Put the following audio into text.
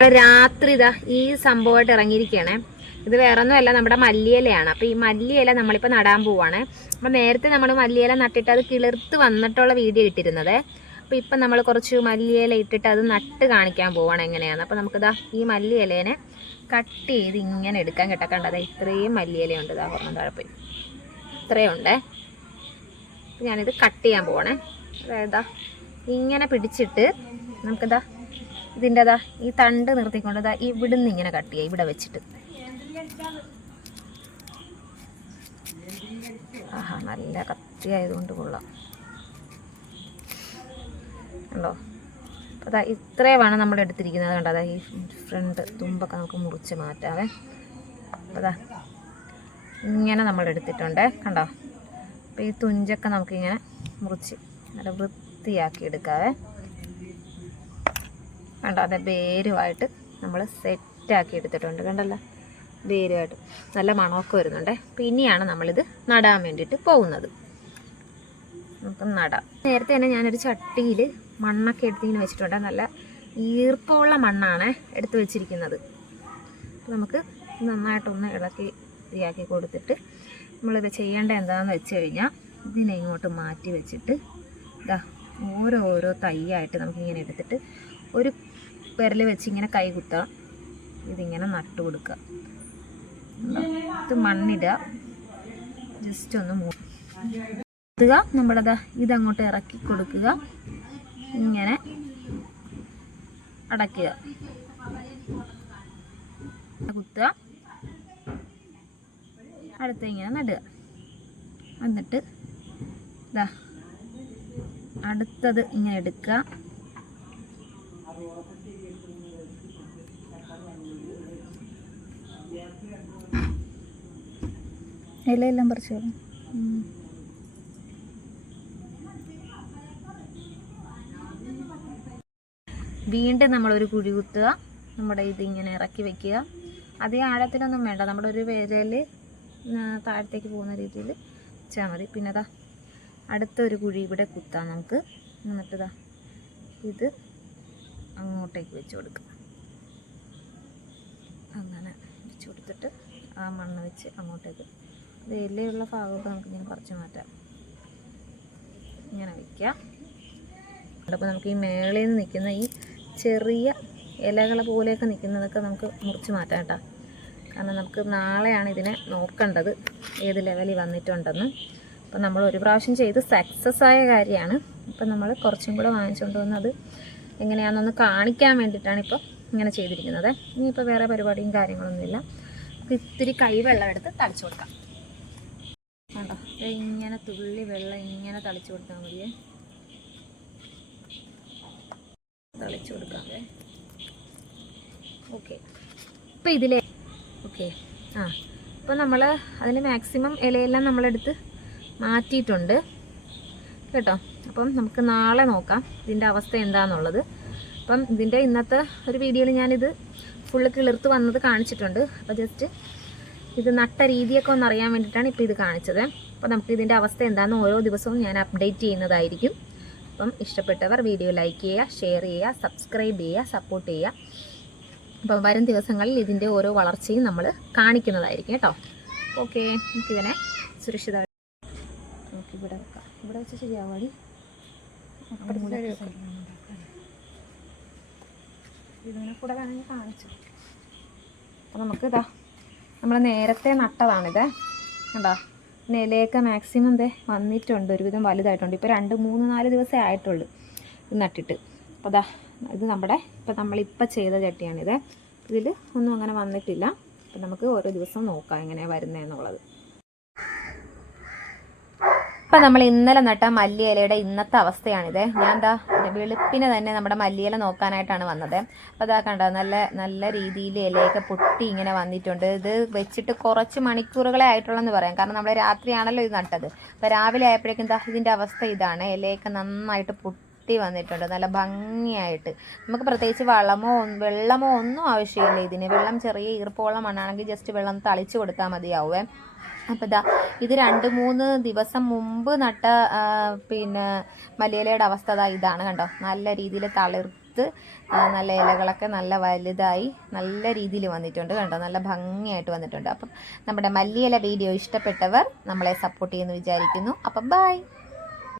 രാത്രി ഇതാ ഈ സംഭവമായിട്ട് ഇറങ്ങിയിരിക്കുകയാണ് ഇത് വേറെ ഒന്നുമല്ല നമ്മുടെ മല്ലിയിലയാണ്. അപ്പോൾ ഈ മല്ലിയില നമ്മളിപ്പോൾ നടാൻ പോവാണ്. അപ്പോൾ നേരത്തെ നമ്മൾ മല്ലിയില നട്ടിട്ട് അത് കിളിർത്ത് വന്നിട്ടുള്ള വീഡിയോ ഇട്ടിരുന്നത്. അപ്പോൾ ഇപ്പം നമ്മൾ കുറച്ച് മല്ലിയില ഇട്ടിട്ട് അത് നട്ട് കാണിക്കാൻ പോവാണ് എങ്ങനെയാണ് അപ്പോൾ നമുക്കിതാ ഈ മല്ലിയിലേനെ കട്ട് ചെയ്ത് ഇങ്ങനെ എടുക്കാൻ കേട്ടോ. കണ്ടത് ഇത്രയും മല്ലിയിലയുണ്ട്. ഇതാ ഒരെണ്ണം താഴെ പോയി. ഇത്രയും ഉണ്ടേ ഞാനിത് കട്ട് ചെയ്യാൻ പോവാണേ. അതായത് ഇങ്ങനെ പിടിച്ചിട്ട് നമുക്കിതാ ഇതിന്റെ അതാ ഈ തണ്ട് നിർത്തിക്കൊണ്ട് ഇതാ ഇവിടുന്ന് ഇങ്ങനെ കട്ട് ചെയ്യുക ഇവിടെ വെച്ചിട്ട്. ആഹാ നല്ല കത്തി ആയതുകൊണ്ട് കൊള്ളാം. ഉണ്ടോ അപ്പോൾ അതാ ഇത്രയുമാണ് നമ്മൾ എടുത്തിരിക്കുന്നത് കണ്ടോ? അതാ ഈ ഫ്രണ്ട് തുമ്പൊക്കെ നമുക്ക് മുറിച്ച് മാറ്റാവേ. അപ്പോൾ അതാ ഇങ്ങനെ നമ്മൾ എടുത്തിട്ടുണ്ട് കണ്ടോ? അപ്പോൾ ഈ തുഞ്ചൊക്കെ നമുക്കിങ്ങനെ മുറിച്ച് നല്ല വൃത്തിയാക്കി എടുക്കാവേ. കണ്ടോ? അതെ വേരുമായിട്ട് നമ്മൾ സെറ്റാക്കി എടുത്തിട്ടുണ്ട്. കണ്ടല്ലോ? വേരുമായിട്ട്. നല്ല മണമൊക്കെ വരുന്നുണ്ട്. പിന്നെയാണ് നമ്മളിത് നടാൻ വേണ്ടിയിട്ട് പോകുന്നത്. നമുക്ക് നടാം. നേരത്തെ തന്നെ ഞാനൊരു ചട്ടിയിൽ മണ്ണൊക്കെ എടുത്തിങ്ങനെ വെച്ചിട്ടുണ്ട്. നല്ല ഈർപ്പമുള്ള മണ്ണാണ് എടുത്ത് വെച്ചിരിക്കുന്നത്. നമുക്ക് നന്നായിട്ടൊന്ന് ഇളക്കി ഇതാക്കി കൊടുത്തിട്ട് നമ്മളിത് ചെയ്യേണ്ട എന്താണെന്ന് വെച്ച് കഴിഞ്ഞാൽ ഇതിനെ ഇങ്ങോട്ട് മാറ്റി വെച്ചിട്ട് ഇതാ ഓരോ ഓരോ തൈയായിട്ട് നമുക്കിങ്ങനെ എടുത്തിട്ട് ഒരു വിരൽ വെച്ച് ഇങ്ങനെ കൈ കുത്തുക ഇതിങ്ങനെ നട്ടു കൊടുക്കുക ഇത് മണ്ണിടുക ജസ്റ്റ് ഒന്ന് മൂടുക നമ്മളത് ഇതങ്ങോട്ട് ഇറക്കി കൊടുക്കുക. ഇങ്ങനെ അടയ്ക്കുക. കുത്തുക. അടുത്ത ഇങ്ങനെ നടുക. എന്നിട്ട് ഇതാ അടുത്തത് ഇങ്ങനെ എടുക്കുക. ഇലയെല്ലാം പറിച്ചോളൂ. വീണ്ടും നമ്മളൊരു കുഴി കുത്തുക. നമ്മുടെ ഇതിങ്ങനെ ഇറക്കി വെക്കുക. അധികം ആഴത്തിലൊന്നും വേണ്ട. നമ്മുടെ ഒരു വിരൽ താഴത്തേക്ക് പോകുന്ന രീതിയിൽ വെച്ചാൽ മതി. പിന്നെ അതാ അടുത്തൊരു കുഴി ഇവിടെ കുത്താം നമുക്ക്. എന്നിട്ടതാ ഇത് അങ്ങോട്ടേക്ക് വെച്ച് കൊടുക്കുക. അങ്ങനെ വെച്ച് കൊടുത്തിട്ട് ആ മണ്ണ് വെച്ച് അങ്ങോട്ടേക്ക് അത് എല്ലയുള്ള ഭാഗമൊക്കെ നമുക്കിങ്ങനെ കുറച്ച് മാറ്റാം. ഇങ്ങനെ വയ്ക്കാം അപ്പോൾ നമുക്ക് ഈ മേളയിൽ നിന്ന് നിൽക്കുന്ന ഈ ചെറിയ ഇലകൾ പോലെയൊക്കെ നിൽക്കുന്നതൊക്കെ നമുക്ക് മുറിച്ച് മാറ്റാം കേട്ടോ. കാരണം നമുക്ക് നാളെയാണ് ഇതിനെ നോക്കേണ്ടത് ഏത് ലെവലിൽ വന്നിട്ടുണ്ടെന്ന്. അപ്പം നമ്മൾ ഒരു പ്രാവശ്യം ചെയ്ത് സക്സസ് ആയ കാര്യമാണ്. അപ്പം നമ്മൾ കുറച്ചും കൂടെ വാങ്ങിച്ചുകൊണ്ട് വന്ന് അത് എങ്ങനെയാണെന്നൊന്ന് കാണിക്കാൻ വേണ്ടിയിട്ടാണ് ഇപ്പോൾ ഇങ്ങനെ ചെയ്തിരിക്കുന്നത്. ഇനിയിപ്പോൾ വേറെ പരിപാടിയും കാര്യങ്ങളൊന്നുമില്ല. നമുക്ക് ഇത്തിരി കൈവെള്ളം എടുത്ത് തളിച്ചു കൊടുക്കാം. കണ്ടോ? ഇങ്ങനെ തുള്ളി വെള്ളം ഇങ്ങനെ തളിച്ചു കൊടുത്താൽ മതിയേ. തളിച്ചു കൊടുക്കാമേ ഓക്കെ. ഇപ്പം ഇതിലേ ഓക്കെ. ആ. ഇപ്പം നമ്മൾ അതിന് മാക്സിമം ഇലയെല്ലാം നമ്മളെടുത്ത് മാറ്റിയിട്ടുണ്ട്. കേട്ടോ. അപ്പം നമുക്ക് നാളെ നോക്കാം ഇതിന്റെ അവസ്ഥ എന്താണെന്നുള്ളത് അപ്പം ഇതിന്റെ ഇന്നത്തെ ഒരു വീഡിയോയിൽ ഞാനിത് ഫുള്ള് കിളിർത്ത് വന്നത് കാണിച്ചിട്ടുണ്ട്. അപ്പോൾ ജസ്റ്റ് ഇത് നട്ട രീതിയൊക്കെ ഒന്ന് അറിയാൻ വേണ്ടിയിട്ടാണ് ഇപ്പോൾ ഇത് കാണിച്ചത്. അപ്പോൾ നമുക്ക് ഇതിന്റെ അവസ്ഥ എന്താണെന്ന് ഓരോ ദിവസവും ഞാൻ അപ്ഡേറ്റ് ചെയ്യുന്നതായിരിക്കും. അപ്പം ഇഷ്ടപ്പെട്ടവർ വീഡിയോ ലൈക്ക് ചെയ്യുക ഷെയർ ചെയ്യുക സബ്സ്ക്രൈബ് ചെയ്യുക സപ്പോർട്ട് ചെയ്യുക. അപ്പം വരും ദിവസങ്ങളിൽ ഇതിന്റെ ഓരോ വളർച്ചയും നമ്മൾ കാണിക്കുന്നതായിരിക്കും കേട്ടോ. ഓക്കെ നമുക്കിതിനെ സുരക്ഷിത നമുക്ക് ഇവിടെ വെക്കാം. ഇവിടെ വെച്ച് ശരിയാവാടി. ഇതിനെ കൂടെ വേണമെങ്കിൽ കാണിച്ചു. അപ്പം നമുക്ക് ഇതാ നമ്മൾ നേരത്തെ നട്ടതാണിത്. കണ്ടോ? നിലയൊക്കെ മാക്സിമം ഇതേ വന്നിട്ടുണ്ട്. ഒരുവിധം വലുതായിട്ടുണ്ട്. ഇപ്പോൾ രണ്ട് മൂന്ന് നാല് ദിവസമേ ആയിട്ടുള്ളൂ ഇത് നട്ടിട്ട്. അപ്പോൾ അതാ ഇത് നമ്മുടെ ഇപ്പം നമ്മളിപ്പോൾ ചെയ്ത ചട്ടിയാണിത്. ഇതിൽ ഒന്നും അങ്ങനെ വന്നിട്ടില്ല. അപ്പം നമുക്ക് ഓരോ ദിവസം നോക്കാം എങ്ങനെയാണ് വരുന്നതെന്നുള്ളത് ഇപ്പം നമ്മൾ ഇന്നലെ നട്ട മല്ലിയിലയുടെ ഇന്നത്തെ അവസ്ഥയാണിത്. ഞാൻ എന്താ വെളുപ്പിന് തന്നെ നമ്മുടെ മല്ലിയില നോക്കാനായിട്ടാണ് വന്നത്. അപ്പോൾ അതാ കണ്ടോ നല്ല നല്ല രീതിയിൽ ഇലയൊക്കെ പൊട്ടി ഇങ്ങനെ വന്നിട്ടുണ്ട്. ഇത് വെച്ചിട്ട് കുറച്ച് മണിക്കൂറുകളെ ആയിട്ടുള്ളെന്ന് പറയാം. കാരണം നമ്മൾ രാത്രിയാണല്ലോ ഇത് നട്ടത്. അപ്പോൾ രാവിലെ ആയപ്പോഴേക്കും എന്താ ഇതിന്റെ അവസ്ഥ ഇതാണ്. ഇലയൊക്കെ നന്നായിട്ട് പൊട്ടി വന്നിട്ടുണ്ട്. നല്ല ഭംഗിയായിട്ട്. നമുക്ക് പ്രത്യേകിച്ച് വളമോ വെള്ളമോ ഒന്നും ആവശ്യമില്ല ഇതിന്. വെള്ളം ചെറിയ ഈർപ്പമുള്ള മണ്ണാണെങ്കിൽ ജസ്റ്റ് വെള്ളം തളിച്ചു കൊടുത്താൽ മതിയാവേ. അപ്പോൾ ഇതാ ഇത് രണ്ട് മൂന്ന് ദിവസം മുമ്പ് നട്ട പിന്നെ മലയിലയുടെ അവസ്ഥ ദാ ഇതാണ് കണ്ടോ. നല്ല രീതിയിൽ തളിർത്ത് നല്ല ഇലകളൊക്കെ നല്ല വലുതായി നല്ല രീതിയിൽ വന്നിട്ടുണ്ട് കണ്ടോ. നല്ല ഭംഗിയായിട്ട് വന്നിട്ടുണ്ട്. അപ്പം നമ്മുടെ മല്ലിയില വീഡിയോ ഇഷ്ടപ്പെട്ടവർ നമ്മളെ സപ്പോർട്ട് ചെയ്യുമെന്ന് വിചാരിക്കുന്നു. അപ്പം ബൈ.